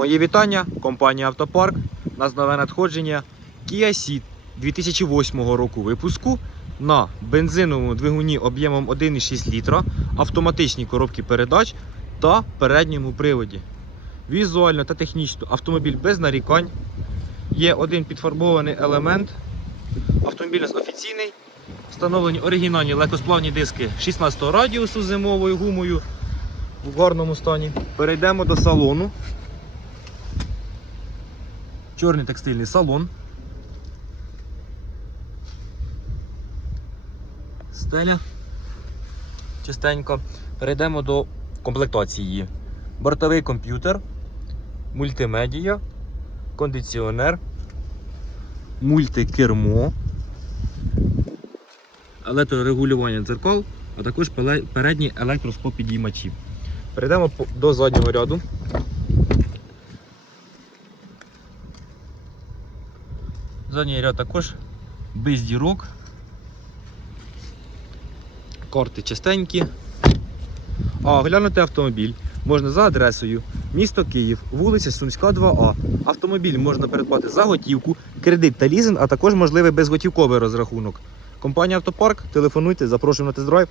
Мої вітання, компанія Автопарк. У нас нове надходження Kia Ceed 2008 року випуску на бензиновому двигуні об'ємом 1,6 літра, автоматичній коробці передач та передньому приводі. Візуально та технічно автомобіль без нарікань. Є один підфарбований елемент. Автомобіль у офіційний. Встановлені оригінальні легкосплавні диски 16 радіусу з зимовою гумою в гарному стані. Перейдемо до салону. Чорний текстильний салон. Стеля. Чистенько. Перейдемо до комплектації. Бортовий комп'ютер, мультимедія, кондиціонер, мультикермо, електрорегулювання дзеркал, а також передні електроскопідіймачі. Перейдемо до заднього ряду. Задній ряд також без дірок. Карти чистенькі. А оглянути автомобіль можна за адресою місто Київ, вулиця Сумська, 2А. Автомобіль можна придбати за готівку, кредит та лізинг, а також можливий безготівковий розрахунок. Компанія Автопарк, телефонуйте, запрошуємо на тест-драйв.